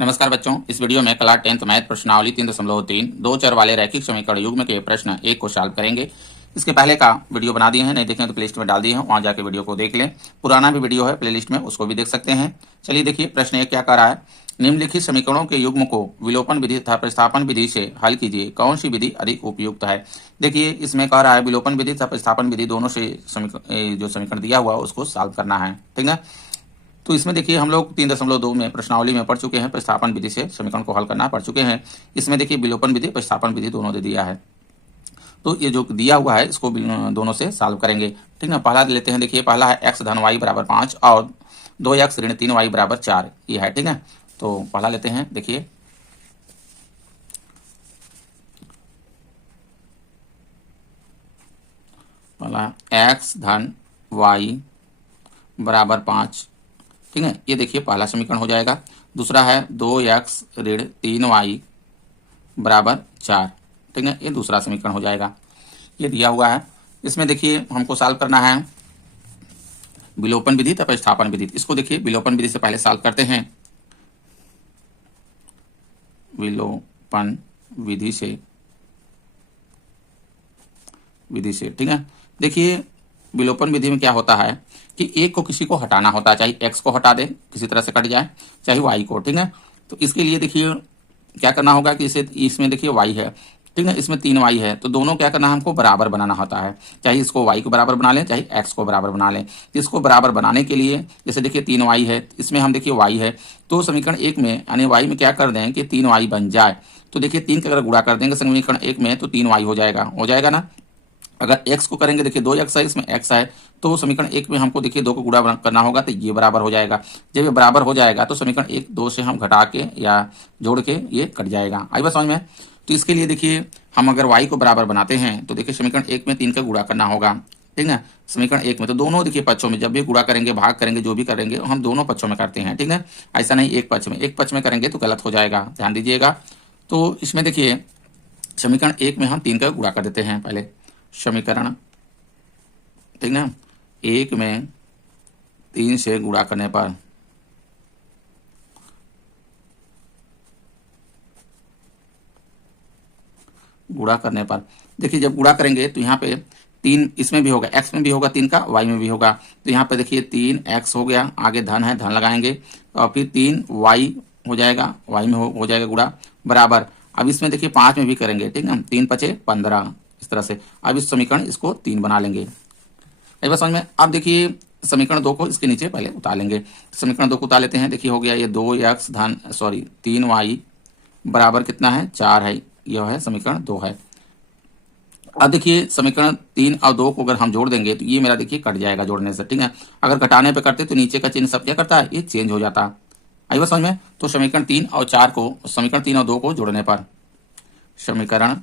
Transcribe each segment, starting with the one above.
नमस्कार बच्चों, इस वीडियो में क्लास 10th मैथ प्रश्नावली 3.3 दो चर वाले रैखिक समीकरण युग्म के प्रश्न 1 को सॉल्व करेंगे। इसके पहले का वीडियो बना दिए हैं, नहीं देखें तो प्लेलिस्ट में डाल दिए हैं, वहां जाके वीडियो को देख लें। पुराना भी वीडियो है प्लेलिस्ट में, उसको भी देख सकते हैं। चलिए देखिए प्रश्न 1 क्या कह रहा है। निम्नलिखित समीकरणों के युग्म को विलोपन विधि तथा प्रतिस्थापन विधि से हल कीजिए, कौन सी विधि अधिक उपयुक्त है। देखिए इसमें कह रहा है विलोपन विधि तथा प्रतिस्थापन विधि दोनों से जो समीकरण दिया हुआ है उसको सॉल्व करना है, ठीक है। तो इसमें देखिए हम लोग 3.2 में प्रश्नावली में पढ़ चुके हैं, प्रतिस्थापन विधि से समीकरण को हल करना पढ़ चुके हैं। इसमें देखिए विलोपन विधि प्रतिस्थापन विधि दोनों दे दिया है, तो ये जो दिया हुआ है इसको दोनों से सॉल्व करेंगे, ठीक है। पहला लेते हैं, देखिए पहला है x धन y बराबर 5 और 2x ऋण 3y बराबर 4, ये है, ठीक है। तो पहला लेते हैं, देखिए पहला x धन y बराबर 5, ठीक है। ये देखिए पहला समीकरण हो जाएगा। दूसरा है 2x ऋण 3y बराबर 4, ठीक है, ये दूसरा समीकरण हो जाएगा। ये दिया हुआ है। इसमें देखिए हमको सॉल्व करना है विलोपन विधि तथा प्रतिस्थापन विधि। इसको देखिए विलोपन विधि से पहले सॉल्व करते हैं, विलोपन विधि से ठीक है। देखिए विलोपन विधि में क्या होता है कि एक को किसी को हटाना होता है, चाहे x को हटा दे किसी तरह से कट जाए, चाहे y को, ठीक है। तो इसके लिए देखिए क्या करना होगा कि इसे इसमें देखिए y है, ठीक है, इसमें 3y है, तो दोनों क्या करना है हमको बराबर बनाना होता है। चाहे इसको y को बराबर बना लें, चाहे x को बराबर बना लें। इसको बराबर बनाने के लिए जैसे देखिए 3y है, इसमें हम देखिए y है, तो समीकरण 1 में यानी y में क्या कर दें कि 3y बन जाए। तो देखिए 3 का अगर गुणा कर देंगे समीकरण 1 में तो 3y हो जाएगा ना। अगर x को करेंगे, देखिए 2x है, इसमें x है, तो समीकरण 1 में हमको देखिए 2 को गुणा करना होगा, तो ये बराबर हो जाएगा। जब ये बराबर हो जाएगा तो समीकरण 1 2 से हम घटा के या जोड़ के ये कट जाएगा। आई बात समझ में। तो इसके लिए देखिए हम अगर y को बराबर बनाते हैं तो देखिए समीकरण 1 में 3 का गुणा करना होगा, ठीक है। समीकरण 1 में तो दोनों देखिए पक्षों में जब भी गुणा करेंगे, भाग करेंगे, जो भी करेंगे हम दोनों पक्षों में करते हैं, ठीक है। ऐसा नहीं एक पक्ष में करेंगे तो गलत हो जाएगा, ध्यान दीजिएगा। तो इसमें देखिए समीकरण 1 में हम 3 का गुणा कर देते हैं पहले, समीकरण, ठीक ना, 1 में 3 से गुणा करने पर देखिए जब गुणा करेंगे तो यहाँ पे 3 इसमें भी होगा, x में भी होगा 3 का, y में भी होगा। तो यहाँ पे देखिए 3x हो गया, आगे धन है, धन लगाएंगे और फिर 3y हो जाएगा, y में हो जाएगा गुणा बराबर। अब इसमें देखिए 5 में भी करेंगे, ठीक है, 3 5 15, इस तरह से। अब इस समीकरण इसको 3 बना लेंगे, एक बार समझ में। अब देखिए समीकरण 2 को इसके नीचे पहले उतार लेंगे। समीकरण 2 को उतार लेते हैं, देखिए हो गया ये 3y बराबर कितना है 4 है, यह है समीकरण 2 है। अब देखिए समीकरण 3 और 2 को अगर हम जोड़ देंगे तो ये मेरा देखिए कट जाएगा जोड़ने से, ठीक है। अगर घटाने पे करते तो नीचे का चिन्ह सब क्या करता है, ये चेंज हो जाता। आई बात समझ में। तो समीकरण 3 और 2 को जोड़ने पर, समीकरण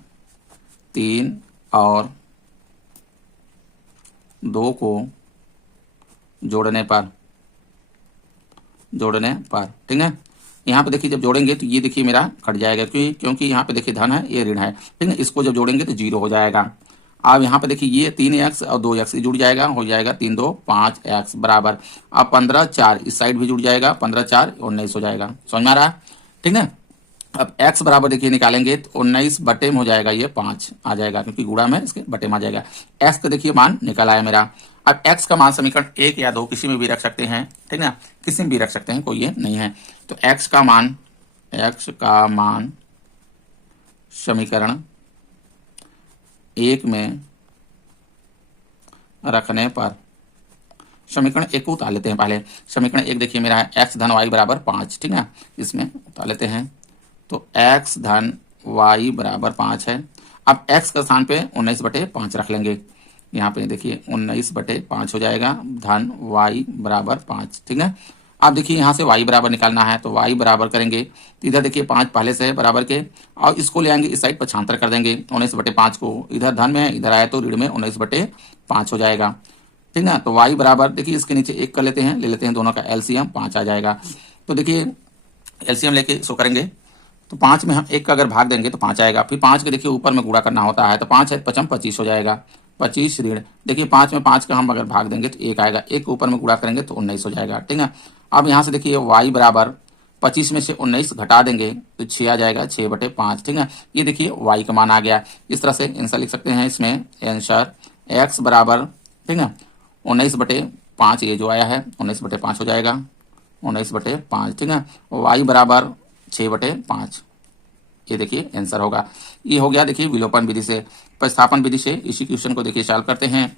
3 और 2 को जोड़ने पर, ठीक है। यहाँ पे देखिए जब जोड़ेंगे तो ये देखिए मेरा कट जाएगा, क्योंकि यहाँ पे देखिए धन है, ये ऋण है, ठीक है। इसको जब जोड़ेंगे तो 0 हो जाएगा। अब यहाँ पे देखिए ये 3x और 2x जुड़ जाएगा, हो जाएगा 3 2 5x बराबर। अब 15 4 इस साइड भी जुड़ जाएगा, 15 4 19 हो जाएगा, समझ में आ रहा है, ठीक है। अब x बराबर देखिए निकालेंगे तो 19 बटे में हो जाएगा, ये 5 आ जाएगा, क्योंकि गुणा में इसके बटे में आ जाएगा। x का देखिए मान निकल आया मेरा। अब x का मान समीकरण 1 या 2 किसी में भी रख सकते हैं, ठीक ना, किसी में भी रख सकते हैं, कोई ये नहीं है। तो x का मान समीकरण 1 में रखने पर, समीकरण 1 को उतार लेते हैं पहले। समीकरण 1 देखिए मेरा है x धन y बराबर 5, ठीक है, इसमें उतार लेते हैं। तो x धन y बराबर 5 है। अब x का स्थान पे 19 बटे 5 रख लेंगे, यहाँ पे देखिए 19 बटे 5 हो जाएगा, धन y बराबर 5, ठीक है। अब देखिए यहाँ से y बराबर निकालना है, तो y बराबर करेंगे तो इधर देखिए 5 पहले से है बराबर के, और इसको ले आएंगे इस साइड पक्षांतर कर देंगे। 19 बटे 5 को इधर धन में है, इधर आया तो ऋण में 19 बटे 5 हो जाएगा, ठीक ना। तो y बराबर देखिए इसके नीचे 1 कर लेते हैं, ले लेते हैं दोनों का एलसीएम, 5 आ जाएगा। तो देखिए एलसीएम लेके इसको करेंगे तो 5 में हम 1 का अगर भाग देंगे तो 5 आएगा। फिर 5 के देखिए ऊपर में गुणा करना होता है, तो 5 है 5 25 हो जाएगा, 25 ऋण, देखिए 5 में 5 का हम अगर भाग देंगे तो 1 आएगा, 1 के ऊपर में गुणा करेंगे तो 19 हो जाएगा, ठीक है। अब यहाँ से देखिए y बराबर 25 में से 19 घटा देंगे तो 6 आ जाएगा, 6/5। ठीक है, ये देखिए y का मान आ गया। इस तरह से आंसर लिख सकते हैं इसमें आंसर x बराबर, ठीक है, 19/5 ये जो आया है 19/5 हो जाएगा, 19/5। ठीक है, y बराबर 6/5, ये देखिए आंसर होगा। ये हो गया देखिए विलोपन विधि से। प्रतिस्थापन विधि से इसी क्वेश्चन को देखिए सॉल्व करते हैं।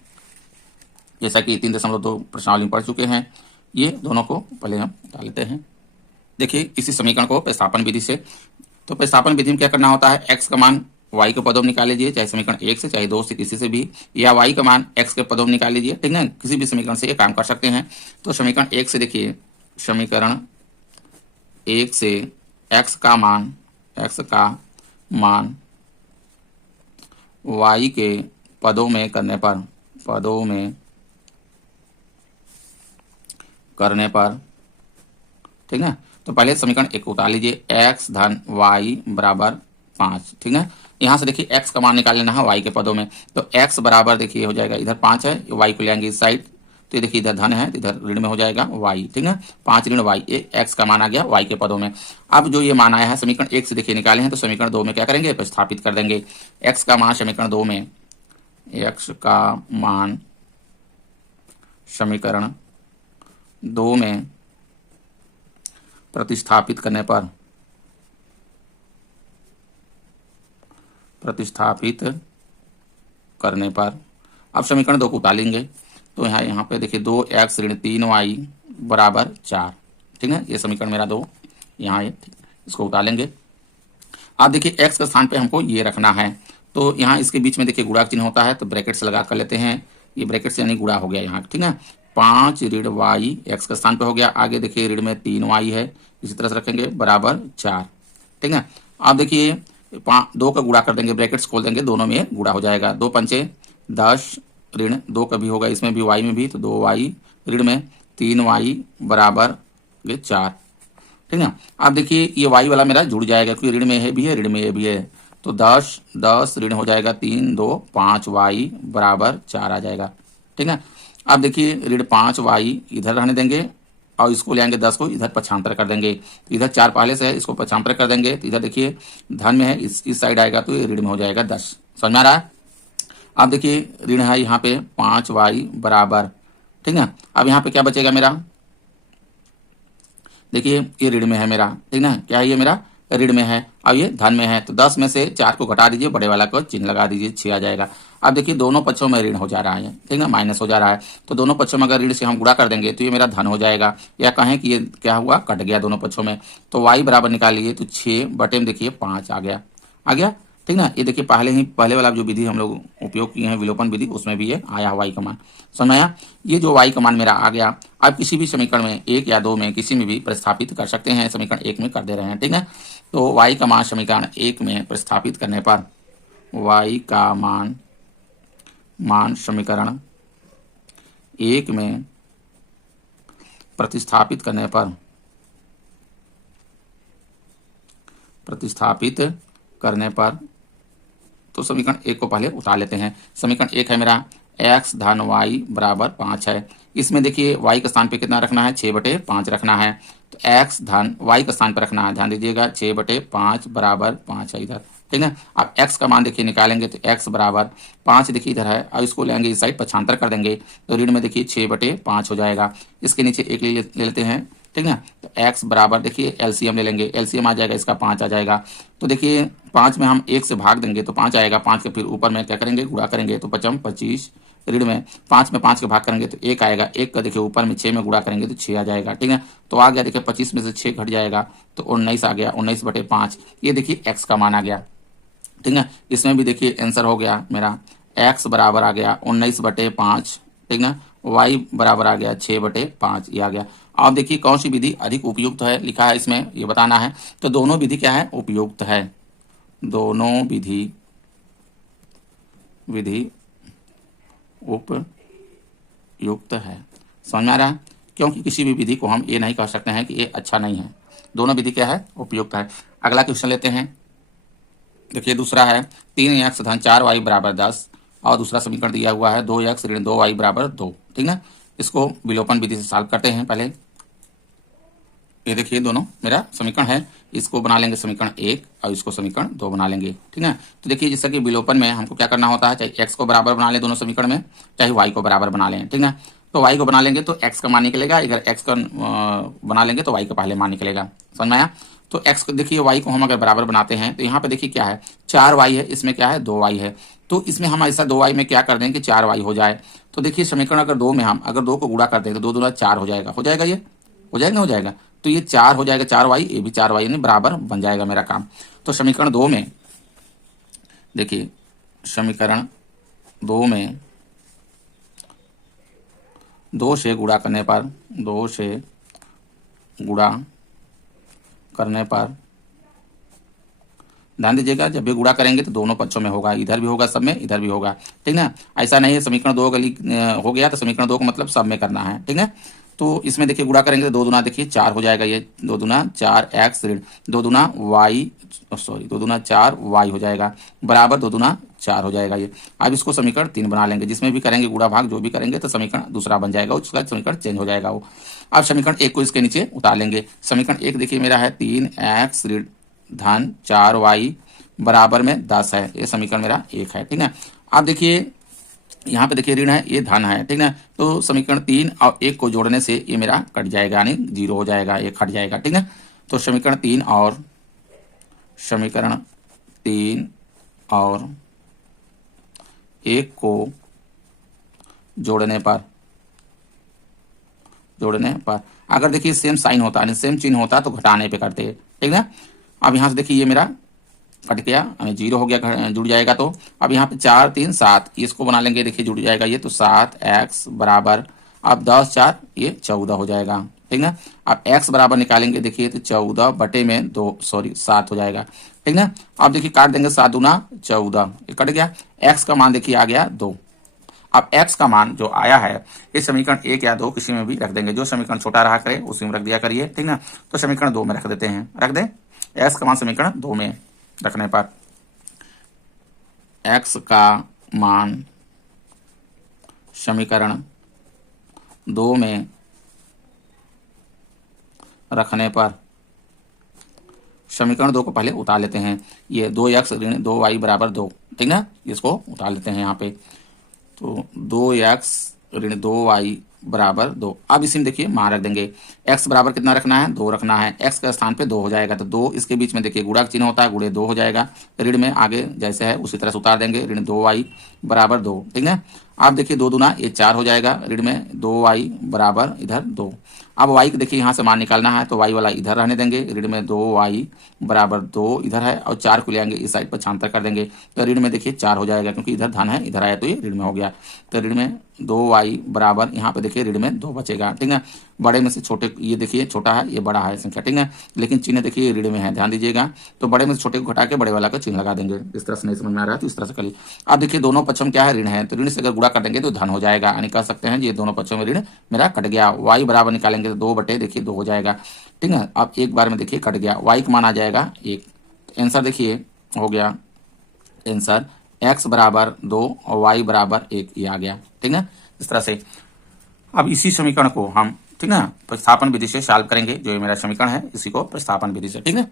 जैसा कि 3.2 प्रश्नावली में पढ़ चुके हैं, ये दोनों को पहले हम डाल लेते हैं। देखिए इसी समीकरण को प्रतिस्थापन विधि से, तो प्रतिस्थापन विधि में क्या करना होता है, x का मान y के पदों में निकाल लीजिए, चाहे समीकरण 1 से चाहे 2 से किसी से भी, या y का मान x के पदों में निकाल लीजिए। ठीक है, किसी भी समीकरण से ये काम कर सकते हैं। तो समीकरण 1 से देखिए, समीकरण 1 से x का मान y के पदों में करने पर, ठीक है, तो पहले समीकरण 1 को उतार लीजिए, x धन y बराबर 5। ठीक है, यहां से देखिए x का मान निकाल लेना है y के पदों में, तो x बराबर देखिए हो जाएगा, इधर 5 है, y को ले आएंगे इस साइड, तो ये देखिए इधर धन है तो इधर ऋण में हो जाएगा y। ठीक है, 5 ऋण y, ये x का मान आ गया y के पदों में। अब जो ये मान आया है समीकरण 1 से देखिए निकाले हैं, तो समीकरण 2 में क्या करेंगे, प्रतिस्थापित कर देंगे। x का मान समीकरण 2 में, x का मान समीकरण 2 में प्रतिस्थापित करने पर अब समीकरण 2 को उतार लेंगे, तो यहाँ पे देखिए 2x ऋण 3y बराबर 4। ठीक है, ये समीकरण मेरा 2 यहाँ है, इसको उतार लेंगे। अब देखिए x के स्थान पे हमको ये रखना है, तो यहाँ इसके बीच में देखिए गुणा चिन्ह होता है, तो ब्रैकेट से लगा कर लेते हैं, ये ब्रैकेट से यानी गुणा हो गया यहाँ। ठीक है, 5 ऋण y x के स्थान पे हो गया, आगे देखिए ऋण में 3y है, इसी तरह से रखेंगे बराबर 4। ठीक है, अब देखिए 2 का गुणा कर देंगे, ब्रैकेट्स खोल देंगे, दोनों में गुणा हो जाएगा, 2 पंचे 10 ऋण 2 का भी होगा, इसमें भी y में भी, तो 2y ऋण में 3y बराबर 4। ठीक है, अब देखिए ये y वाला मेरा जुड़ जाएगा, क्योंकि ऋण में है भी है, ऋण में ये भी है, तो 10 ऋण हो जाएगा 3 2 5y बराबर 4 आ जाएगा। ठीक है, अब देखिए ऋण 5y इधर रहने देंगे और इसको ले आएंगे 10 को इधर पक्षांतर कर देंगे, तो इधर 4 पहले से है, इसको पक्षांतर कर देंगे, तो इधर देखिए धन में है, इस साइड आएगा तो ये ऋण में हो जाएगा 10। समझ में आ रहा है? अब देखिए ऋण है यहाँ पे 5y बराबर, ठीक है, अब यहाँ पे क्या बचेगा मेरा, देखिए ये ऋण में है मेरा, ठीक है, क्या है ये मेरा ऋण में है, अब ये धन में है, तो 10 में से 4 को घटा दीजिए, बड़े वाला को चिन्ह लगा दीजिए, 6 आ जाएगा। अब देखिए दोनों पक्षों में ऋण हो जा रहा है, ठीक है, माइनस हो जा रहा है, तो दोनों पक्षों में अगर ऋण से हम गुणा कर देंगे तो ये मेरा धन हो जाएगा, या कहें कि ये क्या हुआ, कट गया दोनों पक्षों में, तो y बराबर निकालिए, तो 6 में देखिए 5 आ गया। ठीक ना, ये देखिए पहले वाला जो विधि हम लोग उपयोग किए हैं विलोपन विधि, उसमें भी ये आया y का मान। समझ आया? ये जो y का मान मेरा आ गया, आप किसी भी समीकरण में 1 या 2 में किसी में भी प्रतिस्थापित कर सकते हैं, समीकरण 1 में कर दे रहे हैं। ठीक है, तो y का मान समीकरण 1 में प्रतिस्थापित करने पर, y का मान समीकरण 1 में प्रतिस्थापित करने पर तो समीकरण 1 को पहले उतार लेते हैं। समीकरण 1 है मेरा x धन y बराबर 5 है, इसमें देखिए y के स्थान पे कितना रखना है, 6/5 रखना है, तो x धन y के स्थान पर रखना है, ध्यान दीजिएगा, 6/5 बराबर 5 है इधर। ठीक है, अब x का मान देखिए निकालेंगे, तो x बराबर 5 देखिए इधर है, अब इसको लेंगे इस साइड पक्षांतर कर देंगे, तो ऋण में देखिए 6/5 हो जाएगा, इसके नीचे 1 ले लेते हैं। ठीक है, तो x बराबर देखिए एलसीएम ले लेंगे, एलसीएम आ जाएगा इसका 5 आ जाएगा, तो देखिए 5 में हम 1 से भाग देंगे तो 5 आएगा, 5 के फिर ऊपर में क्या करेंगे, गुणा करेंगे, तो 25 ऋण में 5 में 5 के भाग करेंगे तो 1 आएगा, 1 का देखिए ऊपर में 6 में गुणा करेंगे तो 6 आ जाएगा। ठीक है, तो आ गया देखिए 25 में से 6 घट जाएगा तो 19 आ गया, 19/5, ये देखिए x का मान आ गया। ठीक है, इसमें भी देखिए आंसर हो गया मेरा, x बराबर आ गया 19/5, ठीक है, y बराबर आ गया 6/5, ये आ गया। अब देखिए कौन सी विधि अधिक उपयुक्त है, लिखा है इसमें, ये बताना है, तो दोनों विधि क्या है, उपयुक्त है, दोनों विधि उपयुक्त है। समझ में आ रहा है? क्योंकि किसी भी विधि को हम ये नहीं कह सकते हैं कि ये अच्छा नहीं है, दोनों विधि क्या है, उपयुक्त है। अगला क्वेश्चन लेते हैं, देखिए दूसरा है 3x धन 4y बराबर 10, और दूसरा समीकरण दिया हुआ है 2x ऋण 2y बराबर 2। ठीक है, इसको विलोपन विधि से सॉल्व करते हैं। पहले ये देखिए दोनों मेरा समीकरण है, इसको बना लेंगे समीकरण 1 और इसको समीकरण 2 बना लेंगे, ठीक है। तो देखिए जैसा कि विलोपन में हमको क्या करना होता है, चाहे x को बराबर बना ले दोनों समीकरण में, चाहे y को बराबर बना लें, ठीक है। तो y को बना लेंगे तो x का मान निकलेगा, इधर x का बना लेंगे तो y का पहले मान निकलेगा, समझ में आया। तो x को देखिए y को हम अगर बराबर बनाते हैं तो यहाँ पे देखिए क्या है, 4y है, इसमें क्या है 2y है। तो इसमें हम ऐसा 2y में क्या कर दें कि 4y हो जाए। तो देखिए समीकरण अगर 2 में हम अगर 2 को गुणा कर दें तो 2 दूना 4 हो जाएगा, हो जाएगा, ये हो जाएगा, हो जाएगा। तो ये 4 हो जाएगा, 4y, ये भी 4y, यानी बराबर बन जाएगा मेरा काम। तो समीकरण 2 में देखिए, समीकरण 2 में 2 से गुणा करने पर, 2 से गुणा करने पर ध्यान दीजिएगा, जब भी गुणा करेंगे तो दोनों पक्षों में होगा, इधर भी होगा सब में, इधर भी होगा, ठीक ना। ऐसा नहीं है समीकरण 2 हो गया तो समीकरण 2 को मतलब सब में करना है, ठीक है। तो इसमें देखिए गुणा करेंगे तो 2 दूना देखिए 4 हो जाएगा, ये 2 दूना 4x ऋण 2 दूना y, सॉरी 2 दूना 4y हो जाएगा, बराबर 2 दूना 4 हो जाएगा ये। अब इसको समीकरण 3 बना लेंगे, जिसमें भी करेंगे गुणा भाग जो भी करेंगे तो समीकरण दूसरा बन जाएगा, उसका समीकरण चेंज हो जाएगा वो। अब समीकरण 1 को इसके नीचे उतार लेंगे। समीकरण 1 देखिए मेरा है 3x ऋण धन 4y बराबर में 10 है, ये समीकरण मेरा 1 है, ठीक है। अब देखिए यहाँ पे देखिए ऋण है, ये धन है, ठीक है। तो समीकरण 3 और 1 को जोड़ने से ये मेरा कट जाएगा, यानी 0 हो जाएगा, ये कट जाएगा, ठीक है। तो समीकरण 3 और 1 को जोड़ने पर अगर देखिए सेम साइन होता है, सेम चिन्ह होता तो घटाने पे करते, ठीक है। अब यहाँ से देखिए ये मेरा कट गया, 0 हो गया, जुड़ जाएगा। तो अब यहाँ पे 4 3 7, इसको बना लेंगे, देखिए जुड़ जाएगा ये, तो 7x बराबर, अब 10 4 ये 14 हो जाएगा, ठीक है। अब x बराबर निकालेंगे, देखिए तो 14 बटे में 2, सॉरी 7 हो जाएगा, ठीक है। अब देखिए काट देंगे, 7 दूना 14, ये कट गया। x का मान देखिए आ गया 2। अब x का मान जो आया है इस समीकरण 1 या 2 किसी में भी रख देंगे, जो समीकरण छोटा रहा करे उसी में रख दिया करिए, ठीक है। तो समीकरण 2 में रख देते हैं, रख दें x का मान समीकरण 2 में रखने पर, x का मान समीकरण 2 में रखने पर समीकरण 2 को पहले उतार लेते हैं। ये 2x ऋण 2y बराबर 2, ठीक ना, इसको उतार लेते हैं यहाँ पे। तो 2x ऋण 2y बराबर 2। अब इसी में देखिए मान रख देंगे, x बराबर कितना रखना है, 2 रखना है, x के स्थान पे 2 हो जाएगा, तो 2 इसके बीच में देखिए गुणा का चिन्ह होता है, गुणे 2 हो जाएगा, ऋण में आगे जैसे है उसी तरह से उतार देंगे, ऋण 2y बराबर 2, ठीक है। अब देखिए 2 दूना ये 4 हो जाएगा, ऋण में 2y बराबर इधर 2। अब y को देखिए यहाँ से मान निकालना है, तो y वाला इधर रहने देंगे, ऋण में 2y बराबर 2 इधर है, और 4 को ले आएंगे इस साइड पर छांतर कर देंगे, तो ऋण में देखिए 4 हो जाएगा, क्योंकि इधर धन है, इधर आया तो ये ऋण में हो गया। तो ऋण में 2y बराबर, यहाँ पे देखिए ऋण में 2 बचेगा, ठीक है। बड़े में से छोटे, ये देखिए छोटा है, ये बड़ा है संख्या, ठीक है, लेकिन चिन्ह देखिए ऋण में है, ध्यान दीजिएगा। तो बड़े में से छोटे को घटा के बड़े वाला का चिन्ह लगा देंगे, इस तरह से नहीं समझ में आ रहा है तो इस तरह से करिए। अब देखिए दोनों पक्षों में क्या है, ऋण है, तो ऋण से अगर गुणा कर देंगे तो धन हो जाएगा, यानी कह सकते हैं ये दोनों पक्षों में ऋण मेरा कट गया। y बराबर निकालेंगे तो 2 बटे देखिए 2 हो जाएगा, ठीक है। अब एक बार में देखिए कट गया, y का मान आ जाएगा 1। आंसर देखिए हो गया, आंसर x बराबर 2 और y बराबर 1, ये आ गया, ठीक है, इस तरह से। अब इसी समीकरण को हम, ठीक है, प्रतिस्थापन विधि से सॉल्व करेंगे, जो ये मेरा समीकरण है इसी को प्रतिस्थापन विधि से, ठीक है।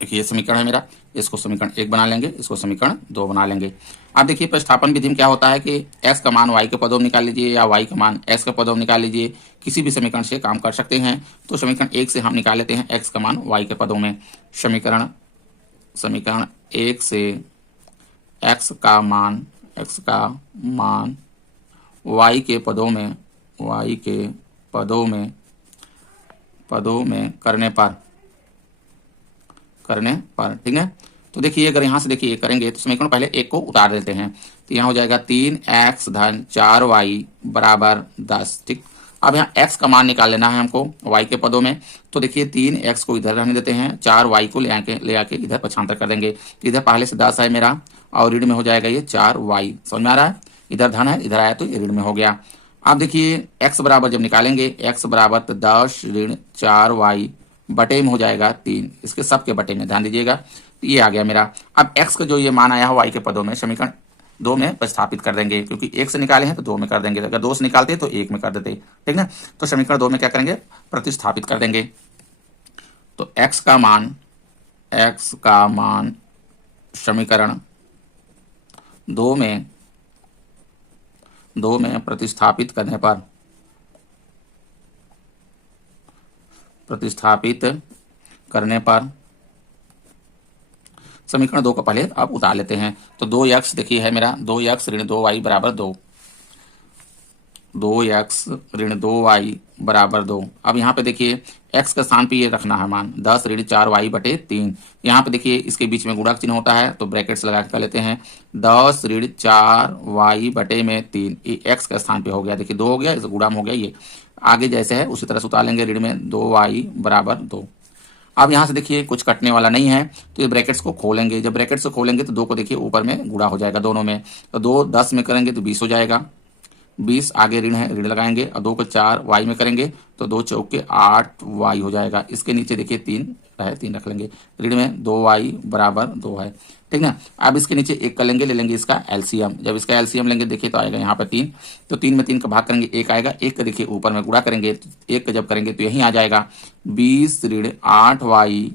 देखिए ये समीकरण है मेरा, इसको समीकरण 1 बना लेंगे, इसको समीकरण 2 बना लेंगे। अब देखिए प्रतिस्थापन विधि में क्या होता है कि x का मान y के पदों में निकाल लीजिए, या y का मान x के पदों में निकाल लीजिए, किसी भी समीकरण से काम कर सकते हैं। तो समीकरण 1 से हम निकाल लेते हैं x का मान y के पदों में। समीकरण 1 से x का मान y के पदों में करने पर, ठीक है। तो देखिए अगर यहाँ से देखिए करेंगे तो समीकरण पहले 1 को उतार देते हैं, तो यहाँ हो जाएगा 3x धन 4y बराबर 10, ठीक। अब यहाँ x का मान निकाल लेना है हमको y के पदों में, तो देखिए 3x को इधर रहने देते हैं, 4y को ले आके इधर पक्षांतर कर देंगे, तो इधर पहले से 10 है मेरा, और ऋण में हो जाएगा ये 4y, समझ में आ रहा है, इधर धन है, इधर आया तो ये ऋण में हो गया। अब देखिए x बराबर जब निकालेंगे, x बराबर 10 ऋण 4y बटे में हो जाएगा 3, इसके सब के बटे में, ध्यान दीजिएगा, ये आ गया मेरा। अब x का जो ये मान आया है y के पदों में समीकरण 2 में प्रतिस्थापित कर देंगे, क्योंकि 1 से निकाले हैं तो 2 में कर देंगे, अगर 2 से निकालते तो 1 में कर देते, ठीक ना। तो समीकरण 2 में क्या करेंगे, प्रतिस्थापित कर देंगे। तो x का मान समीकरण दो में प्रतिस्थापित करने पर समीकरण 2 को पहले अब उतार लेते हैं। तो 2x देखिए है मेरा 2x ऋण 2y बराबर 2, 2x ऋण 2y बराबर 2। अब यहाँ पे देखिए x का स्थान पे ये रखना है मान 10 ऋण 4y बटे 3। यहाँ पे देखिए इसके बीच में गुणा चिन्ह होता है तो ब्रैकेट्स लगा के कर लेते हैं 10 ऋण 4y बटे में 3, ये x का स्थान पे हो गया। देखिए 2 हो गया, इस गुणा में हो गया, ये आगे जैसे है उसी तरह से उतार लेंगे ऋण में 2y बराबर 2। अब यहाँ से देखिए कुछ कटने वाला नहीं है तो ये ब्रैकेट्स को खोलेंगे। जब ब्रैकेट्स को खोलेंगे तो 2 को देखिए ऊपर में गुणा हो जाएगा दोनों में, तो 2 10 में करेंगे तो 20 हो जाएगा, 20 आगे ऋण है, ऋण लगाएंगे और 2 को 4 y में करेंगे तो 2 चौके 8 y हो जाएगा। इसके नीचे देखिए 3 है, 3 रख लेंगे, ऋण में 2y बराबर 2 है, ठीक ना। अब इसके नीचे 1 कर लेंगे, ले लेंगे इसका एलसीएम। जब इसका एलसीएम लेंगे देखिए तो आएगा यहाँ पर 3, तो 3 में 3 का भाग करेंगे 1 आएगा, 1 का देखिए ऊपर में गुणा करेंगे, 1 का जब करेंगे तो यहीं आ जाएगा 20 ऋण 8y,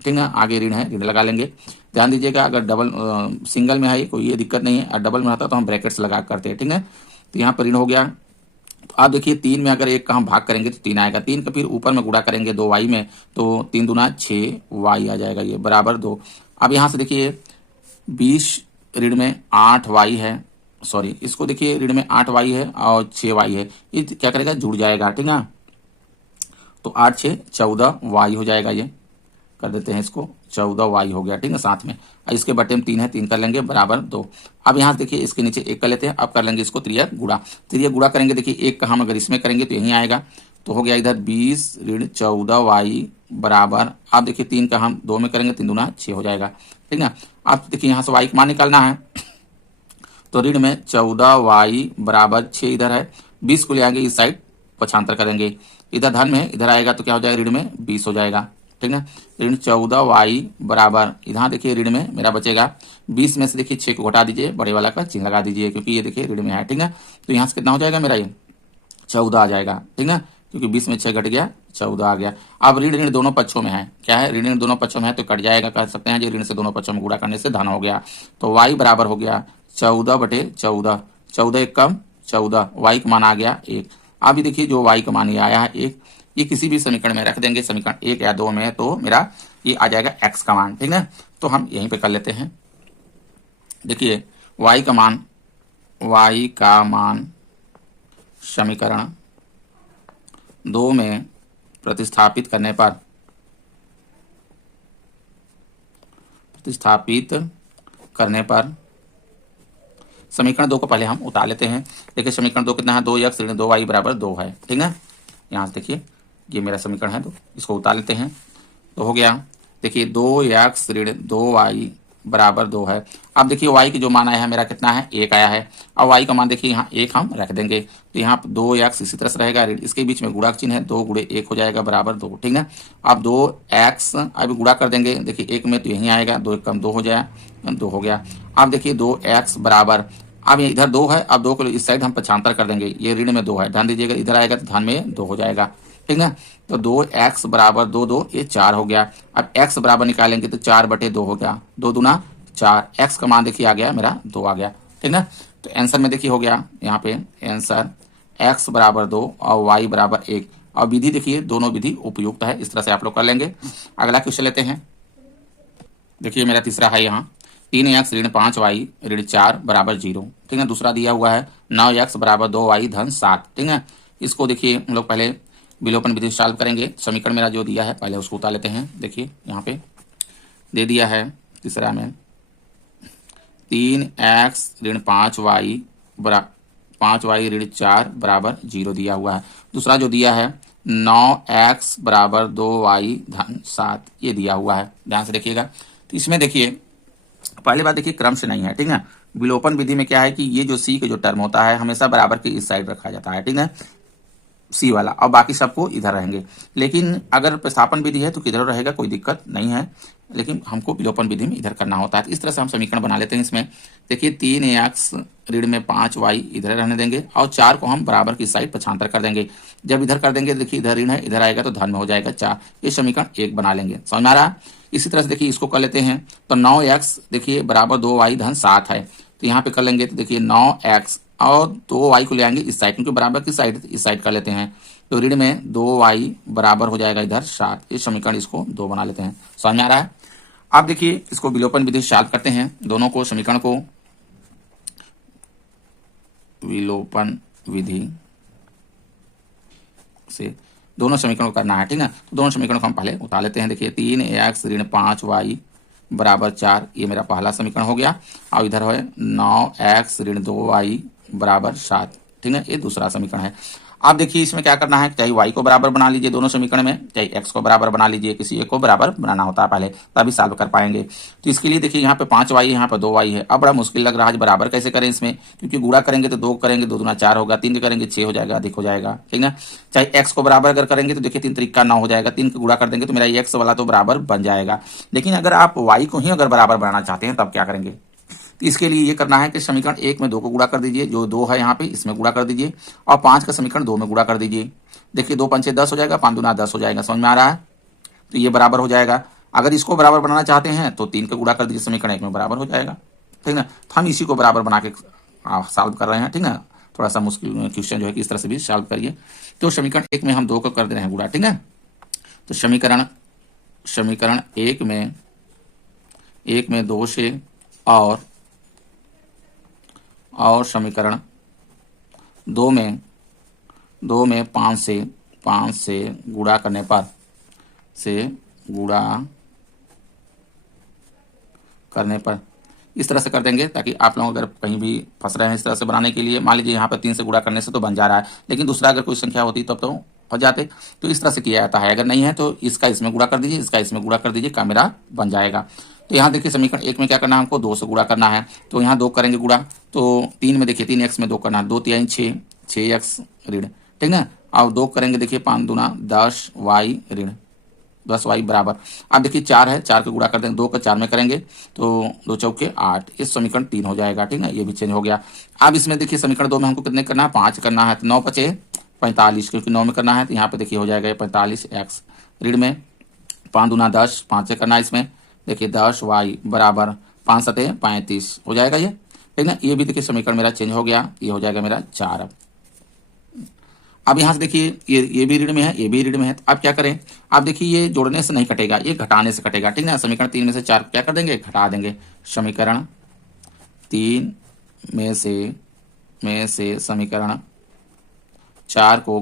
ठीक है। आगे ऋण है, ऋण लगा लेंगे। ध्यान दीजिएगा अगर डबल सिंगल में है कोई ये दिक्कत नहीं है, और डबल में रहता तो हम ब्रैकेट्स लगा करते हैं, ठीक है। तो यहाँ पर ऋण हो गया। तो आप देखिए 3 में अगर 1 का हम भाग करेंगे तो 3 आएगा, 3 का फिर ऊपर में गुणा करेंगे 2y में तो 3 दूना 6y आ जाएगा, ये बराबर 2। अब यहाँ से देखिए 20 ऋण में 8y है, सॉरी इसको देखिए ऋण में 8y है और 6y है, ये क्या करेगा जुड़ जाएगा, ठीक है। तो 8 6 14y हो जाएगा, ये कर देते हैं इसको 14y हो गया, ठीक है साथ में। इसके बटे में 3 है, 3 कर लेंगे बराबर 2। अब यहाँ से देखिए इसके नीचे 1 कर लेते हैं, अब कर लेंगे इसको त्रिया गुणा करेंगे। देखिए 1 का हम अगर इसमें करेंगे तो यहीं आएगा, तो हो गया इधर 20 ऋण 14y बराबर, अब देखिए 3 का हम 2 में करेंगे, 3 दूना 6 हो जाएगा, ठीक है। अब देखिए यहाँ से y का मान निकालना है, तो ऋण में 14y बराबर 6 इधर है, 20 को ले आएंगे इस साइड पक्षांतर करेंगे, इधर धन में इधर आएगा तो क्या हो जाएगा ऋण में 20 हो जाएगा, ठीक है। ऋण 14y बराबर यहाँ देखिए ऋण में मेरा बचेगा 20 में से देखिए 6 को घटा दीजिए, बड़े वाला का चिन्ह लगा दीजिए क्योंकि ये देखिए ऋण में है, ठीक है। तो यहाँ से कितना हो जाएगा मेरा ये 14 आ जाएगा, ठीक है, क्योंकि 20 में 6 घट गया 14 आ गया। अब ऋण ऋण दोनों पक्षों में है, क्या है ऋण दोनों पक्षों में है तो कट जाएगा, कह सकते हैं जो ऋण से दोनों पक्षों में गुणा करने से धन हो गया। तो y बराबर हो गया 14 बटे 14, 14 एक कम 14, y का मान आ गया 1। अभी देखिए जो y का मान ये आया है 1, ये किसी भी समीकरण में रख देंगे, समीकरण 1 या 2 में, तो मेरा ये आ जाएगा x का मान, ठीक है। तो हम यहीं पे कर लेते हैं। देखिए y का मान समीकरण 2 में प्रतिस्थापित करने पर समीकरण 2 को पहले हम उतार लेते हैं। देखिए समीकरण 2 कितना है, 2x ऋण 2y बराबर 2 है, ठीक है। यहाँ से देखिए ये मेरा समीकरण है, तो इसको उतार लेते हैं, तो हो गया देखिए 2x ऋण 2y बराबर 2 है। अब देखिए y की जो मान आया है मेरा कितना है 1 आया है, अब y का मान देखिए यहाँ 1 हम रख देंगे, तो यहाँ 2x इसी तरह से रहेगा, इसके बीच में गुणा चिन्ह है, 2 गुणे 1 हो जाएगा बराबर 2, ठीक है। अब 2x अभी गुणा कर देंगे, देखिए 1 में तो यहीं आएगा, 2 1 कम 2 हो जाए, 2 हो गया। अब देखिए 2x बराबर, अब इधर 2 है, अब 2 को इस साइड हम पक्षांतर कर देंगे, ये ऋण में 2 है, ध्यान दीजिएगा इधर आएगा तो धन में 2 हो जाएगा, ठीक है। तो 2x बराबर 2 2 ये 4 हो गया। अब x बराबर निकालेंगे तो 4 बटे 2 हो गया, 2 दूना 4, x का मान देखिए आ गया मेरा 2 आ गया, ठीक है। तो आंसर में देखिए हो गया यहाँ पे आंसर x बराबर 2 और y बराबर 1। और विधि देखिए दोनों विधि उपयुक्त है, इस तरह से आप लोग कर लेंगे। अगला क्वेश्चन लेते हैं। देखिए मेरा तीसरा है यहाँ 3x ऋण 5y ऋण 4 बराबर 0, ठीक है। दूसरा दिया हुआ है 9x बराबर 2y धन 7, ठीक है। इसको देखिए हम लोग पहले विलोपन विधि सॉल्व करेंगे। समीकरण मेरा जो दिया है पहले उसको उतार लेते हैं। देखिए यहाँ पे दे दिया है तीसरा में 3x ऋण 5y ऋण 4 बराबर 0 दिया हुआ है। दूसरा जो दिया है 9x बराबर 2y धन 7 ये दिया हुआ है, ध्यान से देखिएगा। तो इसमें देखिए पहली बात देखिए क्रम से नहीं है, ठीक है। विलोपन विधि में क्या है कि ये जो सी का जो टर्म होता है हमेशा बराबर के इस साइड रखा जाता है, ठीक है। सी वाला, और बाकी सबको इधर रहेंगे। लेकिन अगर प्रतिस्थापन विधि है तो किधर रहेगा, कोई दिक्कत नहीं है, लेकिन हमको विलोपन विधि में इधर करना होता है। तो इस तरह से हम समीकरण बना लेते हैं। इसमें देखिए 3x ऋण में 5y इधर रहने देंगे और 4 को हम बराबर की साइड पक्षांतर कर देंगे। जब इधर कर देंगे देखिए इधर ऋण है, इधर आएगा तो धन में हो जाएगा 4। ये समीकरण 1 बना लेंगे। समझ में आ रहा है? इसी तरह से देखिए इसको कर लेते हैं। तो 9x देखिए बराबर 2y धन 7 है, तो यहाँ पे कर लेंगे। तो देखिए 9x और 2y को ले आएंगे इस साइड, क्योंकि बराबर की साइड इस साइड कर लेते हैं। तो ऋण में 2y बराबर हो जाएगा इधर 7। इस समीकरण इसको 2 बना लेते हैं। समझ में आ रहा है? अब देखिए इसको विलोपन विधि से सॉल्व करते हैं। दोनों को समीकरण को विलोपन विधि से दोनों समीकरण को करना है, ठीक है। तो दोनों समीकरण को हम पहले उतार लेते हैं। देखिए 3x ऋण 5y बराबर 4, ये मेरा पहला समीकरण हो गया। और इधर है 9x ऋण 2y बराबर 7, ठीक है, ये दूसरा समीकरण है। अब देखिए इसमें क्या करना है, चाहे y को बराबर बना लीजिए दोनों समीकरण में, चाहे x को बराबर बना लीजिए, किसी एक को बराबर बनाना होता है पहले, तभी सॉल्व कर पाएंगे। तो इसके लिए देखिए यहाँ पे 5y है, यहाँ पे 2y है। अब बड़ा मुश्किल लग रहा है बराबर कैसे करें इसमें, क्योंकि गुणा करेंगे तो 2 करेंगे 2 दूना 4 होगा, 3 करेंगे 6 हो जाएगा, अधिक हो जाएगा, ठीक है। चाहे x को बराबर अगर करेंगे तो देखिए 3 त्रिका 9 हो जाएगा, 3 को गुणा कर देंगे तो मेरा x वाला तो बराबर बन जाएगा। लेकिन अगर आप y को ही अगर बराबर बनाना चाहते हैं तब क्या करेंगे, तो इसके लिए ये करना है कि समीकरण 1 में 2 को गुणा कर दीजिए, जो 2 है यहाँ पे इसमें गुणा कर दीजिए, और 5 का समीकरण 2 में गुणा कर दीजिए। देखिए 2 पंचे 10 हो जाएगा, 5 दूना 10 हो जाएगा। समझ में आ रहा है? तो ये बराबर हो जाएगा। अगर इसको बराबर बनाना चाहते हैं तो 3 का गुणा कर दीजिए, समीकरण 1 में बराबर हो जाएगा, ठीक है। तो हम इसी को बराबर बना के सॉल्व कर रहे हैं, ठीक है। थोड़ा सा मुश्किल क्वेश्चन जो है कि इस तरह से भी सॉल्व करिए। तो समीकरण 1 में हम 2 को कर दे रहे हैं गुणा, ठीक है। तो समीकरण 1 में 2 से और समीकरण 2 में 5 से गुणा करने पर इस तरह से कर देंगे, ताकि आप लोग अगर कहीं भी फंस रहे हैं इस तरह से बनाने के लिए, मान लीजिए यहाँ पर 3 से गुणा करने से तो बन जा रहा है, लेकिन दूसरा अगर कोई संख्या होती तब तो फंस जाते। तो इस तरह से किया जाता है। अगर नहीं है तो इसका इसमें गुणा कर दीजिए, इसका इसमें गुणा कर दीजिए, का मेरा बन जाएगा। तो यहाँ देखिए समीकरण 1 में क्या करना है, हमको 2 से गुणा करना है। तो यहाँ 2 करेंगे गुणा, तो 3 में देखिए 3x में 2 करना है, 2 3 6, 6x ऋण, ठीक है। और 2 करेंगे देखिए 5 दूना 10y ऋण 10y बराबर। अब देखिए 4 है, 4 का गुणा कर देंगे, 2 का 4 में करेंगे तो 2 चौके 8, इस समीकरण 3 हो जाएगा, ठीक है। ये भी चेंज हो गया। अब इसमें देखिए समीकरण 2 में हमको कितने करना है, 5 करना है। तो 9 पचे 45, क्योंकि 9 में करना है तो यहाँ पे देखिए हो जाएगा 45x ऋण में 5 दूना 10, 5 से करना है इसमें, देखिए 10y बराबर 5 सते 35 हो जाएगा ये, ठीक है। ये भी देखिए समीकरण मेरा चेंज हो गया, ये हो जाएगा मेरा 4। अब यहाँ से देखिए ये भी ऋण में है, ये भी ऋण में है। तो अब क्या करें, अब देखिए ये जोड़ने से नहीं कटेगा, ये घटाने से कटेगा, ठीक है। समीकरण 3 में से 4 क्या कर देंगे, घटा देंगे। समीकरण 3 में से समीकरण 4 को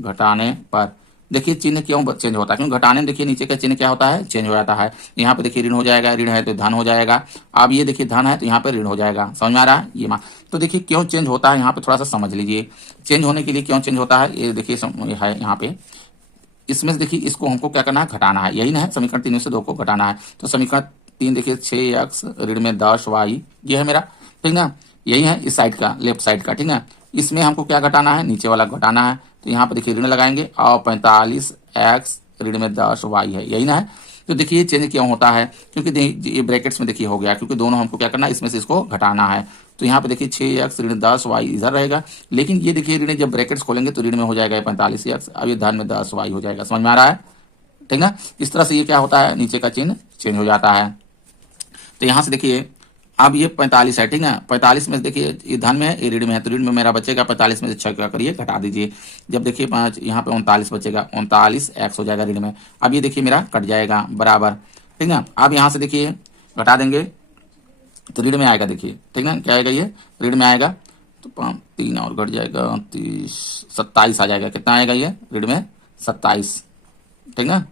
घटाने पर देखिए चिन्ह क्यों चेंज होता है, क्योंकि घटाने में देखिए नीचे का चिन्ह क्या होता है, चेंज हो जाता है। यहाँ पे देखिए ऋण हो जाएगा, ऋण है तो धन हो जाएगा। अब ये देखिए धन है तो यहाँ पे ऋण हो जाएगा। समझ में आ रहा है ये तो देखिए क्यों चेंज होता है, यहाँ पे थोड़ा सा समझ लीजिए। चेंज होने के लिए क्यों चेंज होता है, ये देखिए है यहाँ पे, इसमें से देखिए इसको हमको क्या करना है, घटाना है, यही ना है। समीकरण 3 में से 2 को घटाना है। तो समीकरण 3 देखिए 6x ऋण में 10y, ये है मेरा, ठीक ना, यही है इस साइड का, लेफ्ट साइड का, ठीक है। इसमें हमको क्या घटाना है, नीचे वाला घटाना है। तो यहाँ पे देखिए ऋण लगाएंगे और 45x ऋण में 10y है, यही ना है। तो देखिए चेंज क्यों होता है, क्योंकि ये ब्रैकेट्स में देखिए हो गया, क्योंकि दोनों हमको क्या करना है, इसमें से इसको घटाना है। तो यहाँ पे देखिए 6x ऋण 10y इधर रहेगा, लेकिन ये देखिए ऋण जब ब्रैकेट्स खोलेंगे तो ऋण में हो जाएगा 45x, अब ये धन में 10y हो जाएगा। समझ में आ रहा है, ठीक है। इस तरह से ये क्या होता है, नीचे का चिन्ह चेंज हो जाता है। तो यहाँ से देखिए अब ये 45 है, ठीक है। 45 में देखिए ये धन में है, ये ऋण में है, तो ऋण में मेरा बचेगा 45 में से 6 क्या करिए, घटा दीजिए। जब देखिए 5 यहाँ पे 39 बचेगा, 39x हो जाएगा ऋण में। अब ये देखिए मेरा कट जाएगा बराबर, ठीक है। अब यहाँ से देखिए घटा देंगे तो ऋण में आएगा, देखिए ठीक है, क्या आएगा, ये ऋण में आएगा। तो 3 और घट जाएगा 27 आ जाएगा, कितना आएगा ये ऋण में 27, ठीक है।